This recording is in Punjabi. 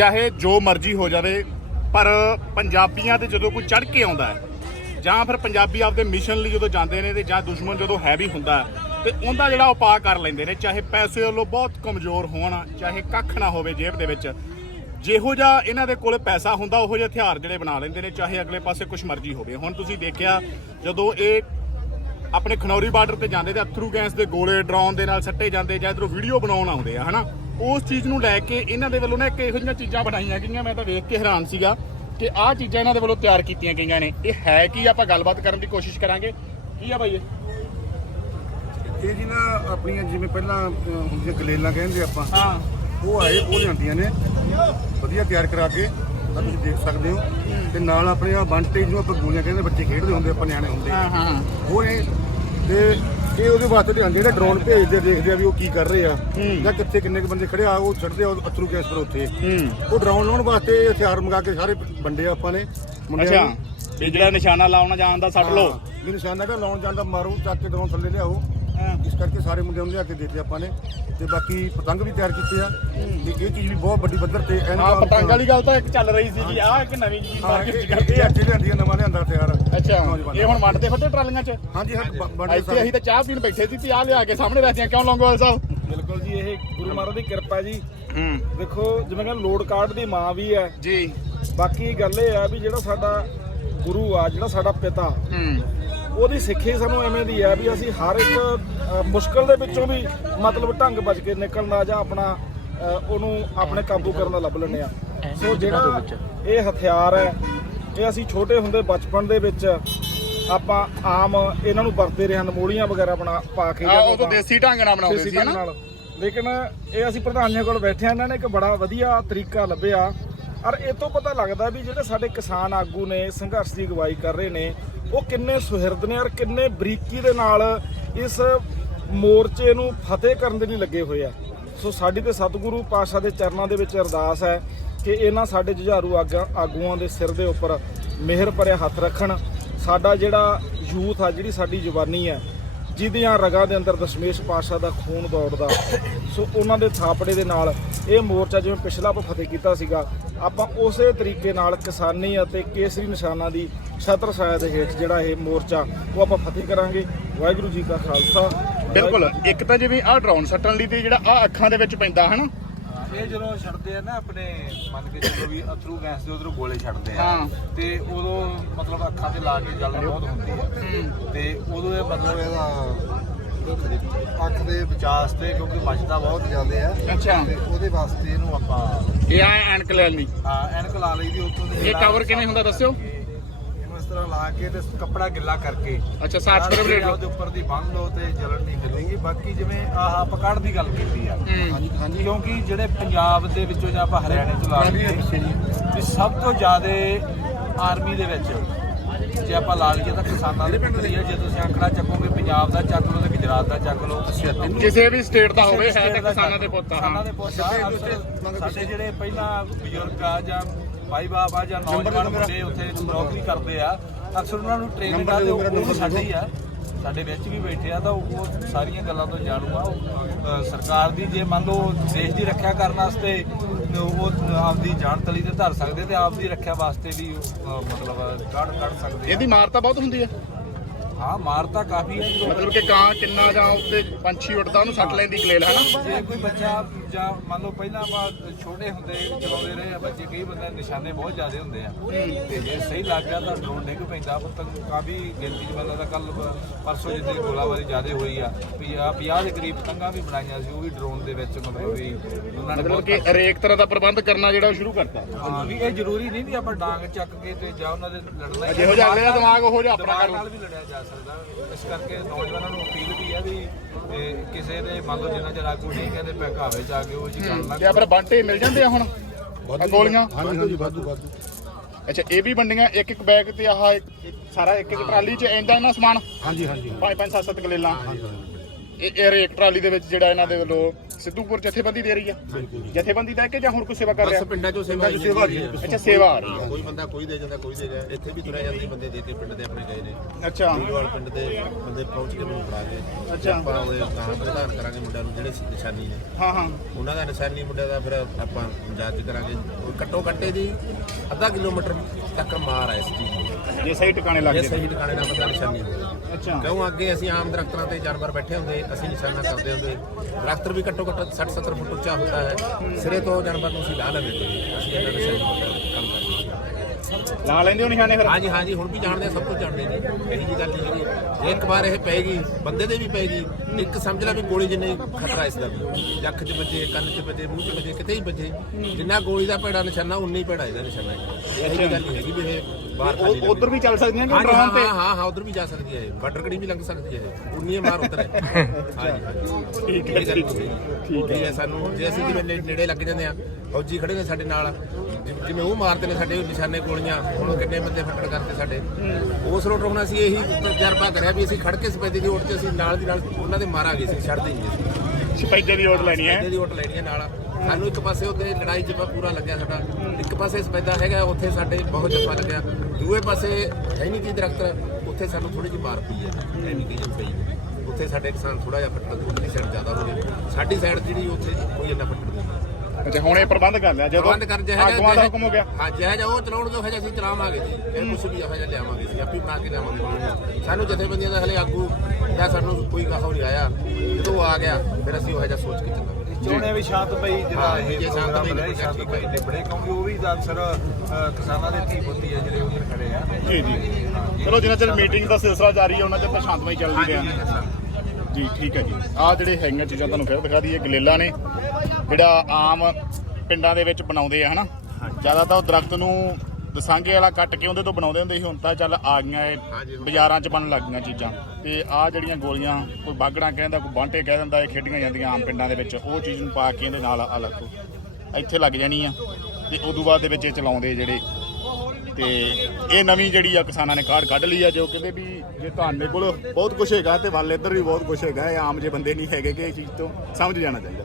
ਚਾਹੇ ਜੋ ਮਰਜ਼ੀ ਹੋ ਜਾਵੇ ਪਰ ਪੰਜਾਬੀਆਂ ਤੇ ਜਦੋਂ ਕੋਈ ਚੜ ਕੇ ਆਉਂਦਾ ਹੈ ਜਾਂ ਫਿਰ ਪੰਜਾਬੀ ਆਪਦੇ ਮਿਸ਼ਨ ਲਈ ਜਦੋਂ ਜਾਂਦੇ ਨੇ ਤੇ ਜਾਂ ਦੁਸ਼ਮਣ ਜਦੋਂ ਹੈਵੀ ਹੁੰਦਾ ਹੈ, ਤੇ ਉਹਦਾ ਜਿਹੜਾ ਉਪਾਅ ਕਰ ਲੈਂਦੇ ਨੇ ਚਾਹੇ ਪੈਸੇ ਵੱਲੋਂ ਬਹੁਤ ਕਮਜ਼ੋਰ ਹੋਣ ਚਾਹੇ ਕੱਖ ਨਾ ਹੋਵੇ ਜੇਬ ਦੇ ਵਿੱਚ ਜਿਹੋ ਜਿਹਾ ਇਹਨਾਂ ਦੇ ਕੋਲੇ ਪੈਸਾ ਹੁੰਦਾ ਉਹੋ ਜਿਹੇ ਹਥਿਆਰ ਜਿਹੜੇ ਬਣਾ ਲੈਂਦੇ ਨੇ ਚਾਹੇ ਅਗਲੇ ਪਾਸੇ ਕੁਝ ਮਰਜ਼ੀ ਹੋਵੇ। ਹੁਣ ਤੁਸੀਂ ਦੇਖਿਆ ਜਦੋਂ ਇਹ ਆਪਣੇ ਖਨੌਰੀ ਬਾਰਡਰ ਤੇ ਜਾਂਦੇ ਤੇ ਅਥਰੂ ਗੈਸ ਦੇ ਗੋਲੇ ਡਰਾਉਣ ਦੇ ਨਾਲ ਸੱਟੇ ਜਾਂਦੇ ਜਾਂ ਇਧਰੋਂ ਵੀਡੀਓ ਬਣਾਉਣ ਆਉਂਦੇ ਆ ਹਨਾ? ਉਸ ਚੀਜ਼ ਨੂੰ ਲੈ ਕੇ ਇਹਨਾਂ ਦੇ ਵੱਲੋਂ ਨਾ ਇੱਕ ਇਹੋ ਜਿਹੀਆਂ ਚੀਜ਼ਾਂ ਬਣਾਈਆਂ ਗਈਆਂ। ਮੈਂ ਤਾਂ ਵੇਖ ਕੇ ਹੈਰਾਨ ਸੀਗਾ ਕਿ ਆਹ ਚੀਜ਼ਾਂ ਇਹਨਾਂ ਦੇ ਵੱਲੋਂ ਤਿਆਰ ਕੀਤੀਆਂ ਗਈਆਂ ਨੇ। ਇਹ ਹੈ ਕੀ? ਆਪਾਂ ਗੱਲਬਾਤ ਕਰਨ ਦੀ ਕੋਸ਼ਿਸ਼ ਕਰਾਂਗੇ। ਕੀ ਆ ਬਾਈ ਇਹ? ਇਹ ਜੀ ਨਾ ਆਪਣੀਆਂ ਜਿਵੇਂ ਪਹਿਲਾਂ ਅਹ, ਹੁੰਦੀਆਂ ਗਲੇਲਾਂ ਕਹਿੰਦੇ ਆਪਾਂ ਹਾਂ। ਉਹ ਆਏ ਉਹ ਲਿਆਂਦੀਆਂ ਨੇ। ਵਧੀਆ ਤਿਆਰ ਕਰਾ ਕੇ ਤਾਂ ਤੁਸੀਂ ਦੇਖ ਸਕਦੇ ਹੋ। ਤੇ ਨਾਲ ਆਪਣੇ ਆ ਬੰਟੇ ਜਿਹਨੂੰ ਆਪਾਂ ਗੋਲੀਆਂ ਕਹਿੰਦੇ ਬੱਚੇ ਖੇਡਦੇ ਹੁੰਦੇ ਆਪਾਂ ਨਿਆਣੇ ਹੁੰਦੇ। ਹਾਂ ਹਾਂ। ਉਹ ਨੇ ਤੇ ਇਹ ਉਹਦੇ ਵਾਸਤੇ ਧਿਆਨ ਜਿਹੜੇ ਡਰੋਨ ਭੇਜਦੇ ਦੇਖਦੇ ਆ ਵੀ ਉਹ ਕੀ ਕਰ ਰਹੇ ਆ। ਹੂੰ। ਜਾਂ ਕਿੱਥੇ ਕਿੰਨੇ ਕੁ ਬੰਦੇ ਖੜੇ ਆ ਉਹ ਛੱਡਦੇ ਆ ਉਹ ਅਥਰੂ ਗੈਸ ਪਰ ਉੱਥੇ। ਹੂੰ। ਉਹ ਡਰੋਨ ਲਾਉਣ ਵਾਸਤੇ ਇਹ ਹਥਿਆਰ ਮੰਗਾ ਕੇ ਸਾਰੇ ਵੰਡੇ ਆ ਆਪਾਂ ਨੇ ਅੱਛਾ। ਵੀ ਜਿਹੜਾ ਨਿਸ਼ਾਨਾ ਲਾਉਣਾ ਜਾਣ ਦਾ ਸੱਟ ਵੀ ਨਿਸ਼ਾਨਾ ਦਾ ਲਾਉਣ ਜਾਂਦਾ ਮਾਰੋ ਚੱਕ ਕੇ ਡਰੋਨ ਥੱਲੇ ਲਿਆਓ। ਇਸ ਕਰਕੇ ਸਾਰੇ ਮੁੰਡਿਆਂ ਨੂੰ ਲਿਆ ਕੇ ਦਿੱਤੇ ਆਪਾਂ ਨੇ। ਤੇ ਬਾਕੀ ਪਤੰਗ ਵੀ ਤਿਆਰ ਕੀਤੇ ਆ। ਤੇ ਇਹ ਚੀਜ਼ ਵੀ ਬਹੁਤ ਵੱਡੀ ਪੱਧਰ ਤੇ ਐਨਕਾਂ- ਹਾਂ ਪਤੰਗ ਵਾਲੀ ਗੱਲ ਤਾਂ ਇੱਕ ਚੱਲ ਰਹੀ ਸੀਗੀ ਆਹ ਇੱਕ ਨਵੀਂ ਚੀਜ਼ ਮਾਰਕੀਟ ਚ ਕਰਦੀ ਆ। ਅੱਜ ਲਿਆਂਦੀ ਆ ਨਵਾਂ ਲਿਆਂਦਾ ਤਿਆਰ ਅੱਛਾ। ਇਹ ਹੁਣ ਵੰਡਦੇ ਫੱਟੇ ਟਰਾਲੀਆਂ 'ਚ? ਹਾਂਜੀ ਹਾਂ ਬਣਦੇ ਇੱਥੇ ਅਸੀਂ ਤਾਂ ਚਾਹ ਪੀਣ ਬੈਠੇ ਸੀ ਤੇ ਆ ਲਿਆ ਕੇ ਸਾਹਮਣੇ ਬੈਠੇ ਆ। ਕਿਉਂ ਲੌਂਗੋਵਾਲ ਸਾਹਿਬ? ਬਿਲਕੁਲ ਜੀ ਇਹ ਗੁਰੂ ਮਹਾਰਾਜ ਦੀ ਕਿਰਪਾ ਜੀ। ਹੂੰ। ਦੇਖੋ ਜਿਵੇਂ ਕਿ ਲੋਡ ਕਾਰਡ ਦੀ ਮਾਂ ਵੀ ਹੈ। ਜੀ। ਬਾਕੀ ਗੱਲ ਇਹ ਆ ਵੀ ਜਿਹੜਾ ਸਾਡਾ ਗੁਰੂ ਆ ਜਿਹੜਾ ਸਾਡਾ ਪਿਤਾ ਹੂੰ। ਉਹਦੀ ਸਿੱਖੀ ਸਾਨੂੰ ਐਵੇਂ ਦੀ ਹੈ ਵੀ ਅਸੀਂ ਹਰ ਇੱਕ ਮੁਸ਼ਕਲ ਦੇ ਵਿੱਚੋਂ ਵੀ ਮਤਲਬ ਢੰਗ ਬਚ ਕੇ ਨਿਕਲਣਾ ਜਾਂ ਆਪਣਾ ਉਹਨੂੰ ਆਪਣੇ ਕਾਬੂ ਕਰਨ ਦਾ ਲੱਭ ਲੈਂਦੇ ਆ। ਸੋ ਜਿਹੜਾ ਇਹ ਹਥਿਆਰ ਹੈ ਇਹ ਅਸੀਂ ਛੋਟੇ ਹੁੰਦੇ ਬਚਪਨ ਦੇ ਵਿੱਚ ਆਪਾਂ ਆਮ ਇਹਨਾਂ ਨੂੰ ਵਰਤਦੇ ਰਹੇ ਹਨ ਮੋਲੀਆਂ ਵਗੈਰਾ ਬਣਾ ਪਾ ਕੇ ਆ ਉਹ ਤਾਂ ਆਪਾਂ- ਦੇਸੀ ਢੰਗ ਨਾਲ ਬਣਾਉਂਦੇ ਸੀ ਹਨਾ ਨਾਲ। ਲੇਕਿਨ ਇਹ ਅਸੀਂ ਪ੍ਰਧਾਨ ਜੀ ਕੋਲ ਬੈਠੇ ਆ ਇਹਨਾਂ ਨੇ ਇੱਕ ਬੜਾ ਵਧੀਆ ਤਰੀਕਾ ਲੱਭਿਆ ਔਰ ਇਹ ਤੋਂ ਪਤਾ ਲੱਗਦਾ ਵੀ ਜਿਹੜੇ ਸਾਡੇ ਕਿਸਾਨ ਆਗੂ ਨੇ, ਸੰਘਰਸ਼ ਦੀ ਅਗਵਾਈ ਕਰ ਰਹੇ ਨੇ, ਉਹ ਕਿੰਨੇ ਸੁਹਿਰਦ ਨੇ ਔਰ ਕਿੰਨੇ ਬਰੀਕੀ ਦੇ ਨਾਲ ਇਸ ਮੋਰਚੇ ਨੂੰ ਫਤਿਹ ਕਰਨ ਦੇ ਲਈ ਲੱਗੇ ਹੋਏ ਆ। ਸੋ ਸਾਡੀ ਤੇ ਸਤਿਗੁਰੂ ਪਾਤਸ਼ਾਹ ਦੇ ਚਰਨਾਂ ਦੇ ਵਿੱਚ ਅਰਦਾਸ ਹੈ ਕਿ ਇਹਨਾਂ ਸਾਡੇ ਜੁਝਾਰੂ ਆਗਾ- ਆਗੂਆਂ ਦੇ ਸਿਰ ਦੇ ਉੱਪਰ ਮਿਹਰ ਭਰਿਆ ਹੱਥ ਰੱਖਣ। ਸਾਡਾ ਜਿਹੜਾ ਯੂਥ ਆ, ਜਿਹੜੀ ਸਾਡੀ ਜਵਾਨੀ ਹੈ, ਜਿਹਦੀਆਂ ਰਗਾਂ ਦੇ ਅੰਦਰ ਦਸ਼ਮੇਸ਼ ਪਾਤਸ਼ਾਹ ਦਾ ਖੂਨ ਦੌੜਦਾ, ਸੋ ਉਹਨਾਂ ਦੇ ਥਾਪੜੇ ਦੇ ਨਾਲ ਇਹ ਮੋਰਚਾ ਜਿਵੇਂ ਪਿਛਲਾ ਆਪਾਂ ਫਤਿਹ ਕੀਤਾ ਸੀਗਾ ਆਪਾਂ ਉਸੇ ਤਰੀਕੇ ਨਾਲ ਕਿਸਾਨੀ ਅਤੇ ਕੇਸਰੀ ਨਿਸ਼ਾਨਾਂ ਦੀ ਛਤਰ ਛਾਇਆ ਦੇ ਹੇਠ ਜਿਹੜਾ ਇਹ ਮੋਰਚਾ ਉਹ ਆਪਾਂ ਫਤਿਹ ਕਰਾਂਗੇ। ਵਾਹਿਗੁਰੂ ਜੀ ਕਾ ਖਾਲਸਾ। ਬਿਲਕੁਲ। ਇੱਕ ਤਾਂ ਜਿਵੇਂ ਆਹ ਡਰਾਉਣ ਸੱਟਣ ਲਈ ਤੇ ਜਿਹੜਾ ਆ ਅੱਖਾਂ ਦੇ ਵਿੱਚ ਪੈਂਦਾ ਹਨਾ? ਇਹ ਜਦੋਂ ਛੱਡਦੇ ਆ ਨਾ ਆਪਣੇ ਮੰਨ ਕੇ ਜਦੋਂ ਵੀ ਅਥਰੂ ਗੈਸ ਦੇ ਉਧਰੋਂ ਗੋਲੇ ਛੱਡਦੇ ਆ। ਤੇ ਉਦੋਂ ਮਤਲਬ ਅੱਖਾਂ ਤੇ ਲਾ ਕੇ ਜਲਨ ਬਹੁਤ ਹੁੰਦੀ ਆ। ਤੇ ਉਦੋਂ ਇਹ ਮਤਲਬ ਇਹਦਾ ਅੱਖ ਦੇ ਵਿਚਾਸ ਤੇ ਕਿਉਂਕਿ ਮੱਚਦਾ ਬਹੁਤ ਜ਼ਿਆਦਾ ਆ। ਅੱਛਾ। ਤੇ ਉਹਦੇ ਵਾਸਤੇ ਇਹਨੂੰ ਆਪਾਂ ਇਹ ਆ ਐਨਕ ਲੈਣ ਦੀ ਹਾਂ, ਐਨਕ ਲਾ ਲਈ ਦੀ ਉੱਤੋਂ ਦੀ ਇਹ ਕਵਰ ਕਿਵੇਂ ਹੁੰਦਾ ਦੱਸਿਓ? ਇਹਨੂੰ ਇਸ ਤਰ੍ਹਾਂ ਲਾ ਕੇ ਤੇ ਕੱਪੜਾ ਗਿੱਲਾ ਕਰਕੇ। ਅੱਛਾ ਸਾਫ਼ ਨਾਲ ਸੁਥਰਾ ਉਹਦੇ ਉੱਪਰ ਦੀ ਬੰਨ ਲਓ ਤੇ ਜਲਨ ਨਹੀਂ ਮਿਲੇਗੀ ਬਾਕੀ ਜਿਵੇਂ ਆਹ ਪਕੜ ਦੀ ਗੱਲ ਕੀਤੀ ਆ। ਹੂੰ। ਹਾਂਜੀ ਕਿਉਂਕਿ ਜਿਹੜੇ ਪੰਜਾਬ ਦੇ ਵਿੱਚੋਂ ਜਾਂ ਆਪਾਂ ਹਰਿਆਣੇ ਤੋਂ ਲਾ ਲਈਏ ਵੀ ਸਭ ਤੋਂ ਜ਼ਿਆਦਾ ਆਰਮੀ ਦੇ ਵਿੱਚ ਜੇ ਆਪਾਂ ਲਾ ਲਈਏ ਤਾਂ ਕਿਸਾਨਾਂ ਦੇ ਪੁੱਤਰੀ ਆ। ਜੇ ਤੁਸੀਂ ਅੰਕੜਾ ਚੱਕੋਗੇ ਪੰਜਾਬ ਦਾ ਚੱਕ ਲਓ ਤੇ ਗੁਜਰਾਤ ਦਾ ਚੱਕ ਲਓ ਕਿਸੇ ਵੀ ਸਟੇਟ ਦਾ ਹੋਵੇ ਹੈ ਤਾਂ ਦਾ ਕਿਸਾਨਾਂ ਦੇ। ਪੁੱਤ ਆ। ਕਿਸਾਨਾਂ ਦੇ ਪੁੱਤ ਸਾਡੇ ਜਿਹੜੇ ਪਹਿਲਾਂ ਬਜ਼ੁਰਗ ਆ ਜਾਂ ਭਾਈ ਬਾਪ ਆ ਜਾਂ ਨੌਜਵਾਨ ਮੁੰਡੇ ਉੱਥੇ ਨੌਕਰੀ ਕਰਦੇ ਆ ਅਕਸਰ ਉਹਨਾਂ ਨੂੰ ਟ੍ਰੇਨਿੰਗ ਤੇ ਉਹ ਸਾਡੇ ਹੀ ਆ। ਸਾਡੇ ਵਿੱਚ ਵੀ ਬੈਠੇ ਆ ਤਾਂ ਉਹ ਸਾਰੀਆਂ ਗੱਲਾਂ ਤੋਂ ਜਾਣੂ ਆ ਉਹ, ਸਰਕਾਰ ਦੀ ਜੇ ਮੰਨ ਲਓ ਦੇਸ਼ ਦੀ ਰੱਖਿਆ ਕਰਨ ਵਾਸਤੇ ਉਹ ਆਪਦੀ ਜਾਨ ਤਲੀ ਤੇ ਧਰ ਸਕਦੇ ਤੇ ਆਪਦੀ ਰੱਖਿਆ ਵਾਸਤੇ ਵੀ ਮਤਲਬ ਕੱਢ ਕੱਢ ਸਕਦੇ ਇਹਦੀ ਮਾਰ ਤਾਂ ਬਹੁਤ ਹੁੰਦੀ ਹੈ। ਹਾਂ ਮਾਰ ਤਾਂ ਕਾਫੀ ਹੈ। ਮਤਲਬ ਕਿ ਕਾਂ ਕਿੰਨਾ ਜਾਂ ਉੱਤੇ ਪੰਛੀ ਉੱਡਦਾ ਉਹਨੂੰ ਸੱਟ ਲੈਂਦੀ ਗਲੇਲ ਹਨਾ ਜੇ ਕੋਈ ਬੱਚਾ ਜਾਂ ਮੰਨ ਲਓ ਪਹਿਲਾਂ ਆਪਾਂ ਛੋਟੇ ਹੁੰਦੇ ਚਲਾਉਂਦੇ ਰਹੇ ਆ ਬੱਚੇ ਕਈ ਬੰਦੇ ਦੇ ਨਿਸ਼ਾਨੇ ਬਹੁਤ ਜ਼ਿਆਦਾ ਹੁੰਦੇ ਆ। ਤੇ ਜੇ ਸਹੀ ਲੱਗ ਗਿਆ ਤਾਂ ਡਰੋਨ ਡਿੱਗ ਪੈਂਦਾ ਪਤੰਗ ਕਾਫੀ ਗਿਣਤੀ ਚ ਮਤਲਬ ਕੱਲ ਪਰਸੋਂ ਜਿੱਦੇ ਗੋਲਾਬਾਰੀ ਜ਼ਿਆਦਾ ਹੋਈ ਆ 50 50 ਦੇ ਕਰੀਬ ਪਤੰਗਾਂ ਵੀ ਬਣਾਈਆਂ ਸੀ ਉਹ ਵੀ ਡਰੋਨ ਦੇ ਵਿੱਚ ਮਤਲਬ ਵੀ ਉਹਨਾਂ ਨੇ ਮਤਲਬ ਕਿ ਹਰੇਕ ਤਰ੍ਹਾਂ ਦਾ ਪ੍ਰਬੰਧ ਕਰਨਾ ਜਿਹੜਾ ਸ਼ੁਰੂ ਕਰਤਾ। ਹਾਂ ਵੀ ਇਹ ਜ਼ਰੂਰੀ ਨਹੀਂ ਵੀ ਆਪਾਂ ਡਾਂਗ ਚੱਕ ਕੇ ਤੇ ਜਾਂ ਉਹਨਾਂ ਦੇ ਲੜਨਾ ਜਿਹੋ ਜਿਹਾ ਅਗਲੇ ਦਾ ਦਿਮਾਗ ਉਹੋ ਜਿਹਾ ਆਪਣਾ ਕਰ। ਨਾਲ ਵੀ ਲੜਿਆ ਜਾ ਸਕਦਾ। ਇਸ ਕਰਕੇ ਨੌਜਵਾਨਾਂ ਨੂੰ ਅਪੀਲ ਵੀ ਹੈ ਵੀ ਕਿਸੇ ਦੇ ਮੰਨ ਲਓ ਜਿੰਨਾ ਚਿਰ ਆਗੂ ਨਹੀਂ ਕਹਿੰਦੇ ਪਹਿਕਾਵੇ ਜਾ ਕੇ ਉਹ ਜੀ ਗੱਲ ਨਾ ਤੇ ਆ ਫਿਰ ਬਾਂਟੇ ਮਿਲ ਜਾਂਦੇ ਆ ਹੁਣ? ਆਹ ਗੋਲੀਆਂ? ਹਾਂਜੀ ਹਾਂਜੀ ਵਾਧੂ ਵਾਧੂ। ਅੱਛਾ ਇਹ ਵੀ ਵੰਡੀਆਂ ਇੱਕ ਇੱਕ ਬੈਗ ਤੇ ਆਹ ਇੱਕ- ਇੱਕ ਸਾਰਾ ਇੱਕ ਇੱਕ ਟਰਾਲੀ 'ਚ ਇੰਦਾ ਇਹਨਾਂ ਸਮਾਨ? ਹਾਂਜੀ ਹਾਂਜੀ ਪੰਜ ਪੰਜ ਸੱਤ ਸੱਤ ਗਲੇਲਾਂ। ਇਹ ਇਹ ਰੇਕ ਟਰਾਲੀ ਦੇ ਵਿੱਚ ਜਿਹੜਾ ਇਹਨਾਂ ਦੇ ਵੱਲੋਂ ਸਿੱਧੂਪੁਰ ਜਥੇਬੰਦੀ ਦੇ ਰਹੀ ਆ। ਜਥੇਬੰਦੀ ਦਾ ਹੈ ਕਿ ਜਾਂ ਹੁਣ ਕੋਈ ਸੇਵਾ ਕਰ ਰਿਹਾ? ਬਸ ਪਿੰਡਾਂ ਚੋਂ ਸੇਵਾ 'ਚ ਸੇਵਾ ਜੀ। ਅੱਛਾ ਸੇਵਾ ਆ ਰਹੀ ਹਾਂ, ਆ ਕੋਈ ਬੰਦਾ ਕੋਈ ਦੇ ਜਾਂਦਾ ਕੋਈ ਦੇ ਗਿਆ ਇੱਥੇ ਵੀ ਤੁਰਿਆ ਜਾਂਦੇ ਬੰਦੇ ਦੇ ਕੇ ਪਿੰਡ ਦੇ ਆਪਣੇ ਗਏ ਨੇ। ਅੱਛਾ। ਢੀਂਗਵਾਲ ਪਿੰਡ ਦੇ ਬੰਦੇ ਪਹੁੰਚ ਕੇ ਮੈਨੂੰ ਫੜਾ ਗਏ। ਅੱਛਾ। ਆਪਾਂ ਉਹਦੇ ਗਾਂ ਪ੍ਰਧਾਨ ਕਰਾਂਗੇ ਮੁੰਡਿਆਂ ਨੂੰ ਜਿਹੜੇ ਨਿਸ਼ਾਨੀ ਨੇ। ਹਾਂ ਹਾਂ। ਉਹਨਾਂ ਦਾ ਨਿਸ਼ਾਨੀ ਮੁੰਡਿਆਂ ਦਾ ਫਿਰ ਆਪਾਂ ਜਾਂਚ ਕਰਾਂਗੇ। ਉਹ ਕੱਟੋ ਕੱਟੇ ਦੀ ਅੱਧਾ ਕਿਲੋਮੀਟਰ ਤੱਕ ਮਾਰ ਆ ਇਸ ਚੀਜ਼ ਦੀ। ਜੇ ਸਹੀ ਟਿਕਾਣੇ ਲੱਗ ਜੇ ਸਹੀ ਟਿਕਾਣੇ ਨਾਲ ਬੰਦਾ ਨਿਸ਼ਾਨੀ ਹੋਵੇ। ਕਿਉਂ ਅੱਗੇ ਅਸੀਂ ਆਮ ਦਰਖਤਾਂ ਤੇ ਜਾਨਵਰ ਬੈਠੇ ਹੁੰਦੇ, ਅਸੀਂ ਨਿਸ਼ਾਨਾ ਕਰਦੇ ਹੁੰਦੇ। ਦਰਖਤ ਵੀ ਘੱਟੋ ਘੱਟ 60 70 ਫੁੱਟ ਉੱਚਾ ਹੁੰਦਾ ਹੈ। ਸਿਰੇ ਤੋਂ ਜਾਨਵਰ ਨੂੰ ਅਸੀਂ ਲਾ ਲੈਂਦੇ ਸੀ ਅਸੀਂ ਇਹਨਾਂ ਨਿਸ਼ਾਨੀ ਮੁੰਡਿਆਂ ਕੰਮ ਕਰਦੇ ਲਾ ਲੈਂਦੇ ਹੋ ਨਿਸ਼ਾਨੇ ਫਿਰ? ਹਾਂਜੀ ਹਾਂਜੀ ਹੁਣ ਵੀ ਜਾਣਦੇ ਆ ਸਭ ਕੁਝ ਜਾਣਦੇ ਨੇ ਇਹੀ ਜੀ ਗੱਲ ਨਹੀਂ ਹੈਗੀ ਇੱਕ ਵਾਰ ਇਹ ਪੈਗੀ ਬੰਦੇ ਦੇ ਵੀ ਪੈਗੀ ਇੱਕ ਸਮਝ ਲੈ ਵੀ ਗੋਲੀ ਜਿੰਨੀ ਖਤਰਾ ਇਸ ਦਾ ਵੀ। ਜੱਖ 'ਚ ਵੱਜੇ ਕੰਨ 'ਚ ਵੱਜੇ ਮੂੰਹ 'ਚ ਵੱਜੇ ਕਿਤੇ ਹੀ ਵੱਜੇ ਜਿੰਨਾ ਗੋਲੀ ਦਾ ਭੇੜਾ ਨਿਸ਼ਾਨਾ ਉਨਾ ਹੀ ਭੇੜਾ ਇਹਦਾ ਨਿਸ਼ਾਨਾ ਹੈ ਇਹੀ ਜੀ ਗੱਲ ਨਹੀਂ ਹੈਗੀ ਵੀ ਇਹ ਬਾਹਰ ਖਾਲੀ ਉਧਰ ਵੀ ਚੱਲ ਸਕਦੀਆਂ ਕਿ ਹਾਂਜੀ ਹਾਂ ਤੇ? ਹਾਂ ਹਾਂ ਹਾਂ ਉਧਰ ਵੀ ਜਾ ਸਕਦੀ ਹੈ ਬਾਰਡਰ ਕੜੀ ਵੀ ਲੰਘ ਸਕਦੀ ਹੈ ਉਨੀ ਹੀ ਮਾਰ ਉਧਰ ਹੈ। ਹਾਂਜੀ ਠੀਕ ਹੈ ਠੀਕ ਹੈ। ਠੀਕ ਹੈ। ਸਾਨੂੰ। ਜੇ ਅਸੀਂ ਜਿਵੇਂ ਨੇ- ਨੇੜੇ ਲੱਗ ਜਾਂਦੇ ਆ ਫੌਜੀ ਖੜੇ ਨੇ ਸਾਡੇ ਨਾਲ ਜਿ- ਜਿਵੇਂ ਉਹ ਮਾਰਦੇ ਨੇ ਸਾਡੇ ਨਿਸ਼ਾਨੇ ਗੋਲੀਆਂ ਹੁਣ ਕਿੰਨੇ ਬੰਦੇ ਫੱਟੜ ਕਰਤੇ ਸਾਡੇ। ਉਸ ਰੋਡ ਹੁਣ ਅਸੀਂ ਇਹੀ ਤਜਰਬਾ ਕਰਿਆ ਵੀ ਅਸੀਂ ਖੜ ਕੇ ਸਪੈਦੇ ਦੀ ਓਟ ਤੇ ਅਸੀਂ ਨਾਲ ਦੀ ਨਾਲ ਉਹਨਾਂ ਦੇ ਮਾਰਾਂਗੇ ਅਸੀਂ ਛੱਡਦੇ ਨਹੀਂ ਅਸੀਂ ਸਪੈਦੇ ਦੀ ਓਟ ਲੈਣੀ ਹੈ। ਸਪੈਦੇ ਦੀ ਓਟ ਲੈਣੀ ਹੈ ਨਾਲ। ਸਾਨੂੰ ਇੱਕ ਪਾਸੇ ਉੱਤੇ ਲੜਾਈ ਜਿਹਾ ਪੂਰਾ ਲੱਗਿਆ ਸਾਡਾ। ਇੱਕ ਪਾਸੇ ਸਪੈਦਾ ਹੈਗਾ ਉੱਥੇ ਸਾਡੇ ਬਹੁਤ ਜੱਫਾ ਲੱਗਿਆ। ਦੂਏ ਪਾਸੇ ਹੈ ਨਹੀਂ ਕੀ ਦਰਖਤ ਉੱਥੇ ਸਾਨੂੰ ਥੋੜੀ ਜਿਹੀ ਮਾਰ ਪਈ ਹੈ। ਨਹੀਂ ਕੀ ਪਈ ਉੱਥੇ ਸਾਡੇ ਕਿਸਾਨ ਥੋੜਾ ਜਿਹਾ ਫੱਟੜ ਉਧਰਲੀ ਸਾਈਡ ਜ਼ਿਆਦਾ ਹੋ ਗਏ। ਸਾਡੀ ਸਾਈਡ ਜਿਹੜੀ ਉੱਥੇ ਕੋਈ ਇੰਨਾ ਫੱਟੜ ਨਹੀਂ। ਅੱਛਾ ਹੁਣ ਇਹ ਪ੍ਰਬੰਧ ਕਰ ਲਿਆ ਜਦੋਂ ਪ੍ਰਬੰਧ ਕਰ ਜਿਹੜਾ ਆਗੂਆਂ ਦਾ ਹੁਕਮ ਹੋ ਗਿਆ। ਹਾਂ ਜਿਹੜਾ ਜਿਹਾ ਉਹ ਚਲਾਉਣਗੇ ਉਹ ਜਿਹਾ ਅਸੀਂ ਚਲਾਵਾਂਗੇ ਜੀ। ਇਹ ਕੁਝ ਵੀ ਇਹੋ ਜਿਹਾ ਲਿਆਵਾਂਗੇ ਅਸੀਂ ਆਪੇ ਬਣਾ ਕੇ ਲਿਆਵਾਂਗੇ ਸਾਨੂੰ ਜਥੇਬੰਦੀਆਂ ਦਾ ਹਲੇ ਆਗੂ ਜਾਂ ਸਾਨੂੰ ਕੋਈ ਕਹੋ ਨਹੀਂ ਆਇਆ। ਜਦੋਂ ਆ ਗਿਆ ਫਿਰ ਅਸੀਂ ਉਹ ਜਿਹਾ ਸੋਚ ਕੇ ਚੱਲਾਂਗੇ। ਚੋਣੇ ਵੀ ਸ਼ਾਂਤ ਪਈ ਜਿਹੜਾ ਹਾਂ, ਇਹ ਜੇ ਸ਼ਾਂਤ ਪਈ ਰਿਹਾ, ਸ਼ਾਂਤ ਪਈ ਨਿਬੜੇ ਕਿਉਂਕਿ ਉਹ ਵੀ ਅਕਸਰ ਕਿਸਾਨਾਂ ਦੇ ਧੀ ਪੁੱਤੀ ਹੈ ਜਿਹੜੇ ਉੱਧਰ ਖੜੇ ਆ। ਜੀ ਜੀ। ਚਲੋ ਜਿੰਨਾ ਚਿਰ ਮੀਟਿੰਗ ਦਾ ਸਿਲਸਿਲਾ ਜਾਰੀ ਹੈ ਉਹਨਾਂ ਚਿਰ ਤਾਂ ਸ਼ਾਂਤਮਈ ਚੱਲਦੀ ਰਿਹਾ ਜੀ ਠੀਕ ਹੈ ਜੀ। ਆਹ ਜਿਹੜੇ ਹੈਗੀਆਂ ਚੀਜ਼ਾਂ ਤੁਹਾਨੂੰ ਫਿਰ ਦਿਖਾ ਦਈਏ ਗਲੇਲਾ ਨੇ। ਜਿਹੜਾ ਆਮ ਪਿੰਡਾਂ ਦੇ ਵਿੱਚ ਬਣਾਉਂਦੇ ਆ ਹਨਾ? ਜ਼ਿਆਦਾ ਤਾਂ ਉਹ ਦਰਖਤ ਨੂੰ ਦਸਾਂਗੇ ਵਾਲਾ ਕੱਟ ਕੇ ਉਹਦੇ ਤੋਂ ਬਣਾਉਂਦੇ ਹੁੰਦੇ ਸੀ ਹੁਣ ਤਾਂ ਚੱਲ ਆ ਗਈਆਂ ਇਹ ਬਾਜ਼ਾਰਾਂ 'ਚ ਬਣਨ ਲੱਗ ਗਈਆਂ ਚੀਜ਼ਾਂ। ਤੇ ਆਹ ਜਿਹੜੀਆਂ ਗੋਲੀਆਂ ਕੋਈ ਬਾਗੜਾ ਕਹਿੰਦਾ ਕੋਈ ਬਾਂਟੇ ਕਹਿ ਦਿੰਦਾ ਇਹ ਖੇਡੀਆਂ ਜਾਂਦੀਆਂ ਆਮ ਪਿੰਡਾਂ ਦੇ ਵਿੱਚ ਉਹ ਚੀਜ਼ ਨੂੰ ਪਾ ਕੇ ਇਹਦੇ ਨਾਲ ਆ ਲੱਖੋ ਇੱਥੇ ਲੱਗ ਜਾਣੀ ਆ। ਤੇ ਉਦੋਂ ਬਾਅਦ ਦੇ ਵਿੱਚ ਇਹ ਚਲਾਉਂਦੇ ਜਿਹੜੇ। ਤੇ ਇਹ ਨਵੀਂ ਜਿਹੜੀ ਆ ਕਿਸਾਨਾਂ ਨੇ ਕਾਰਡ ਕੱਢ ਲਈ ਆ ਜੋ ਕਹਿੰਦੇ ਵੀ ਜੇ ਤੁਹਾਡੇ ਕੋਲ ਬਹੁਤ ਕੁਝ ਹੈਗਾ ਤੇ ਵੱਲ ਇੱਧਰ ਵੀ ਬਹੁਤ ਕੁਝ ਹੈਗਾ ਇਹ ਆਮ ਜੇ ਬੰਦੇ ਨਹੀਂ ਹੈਗੇ ਕਿ ਇਹ ਚੀਜ਼ ਤੋਂ ਸਮਝ ਜਾਣਾ ਚਾਹੀਦਾ।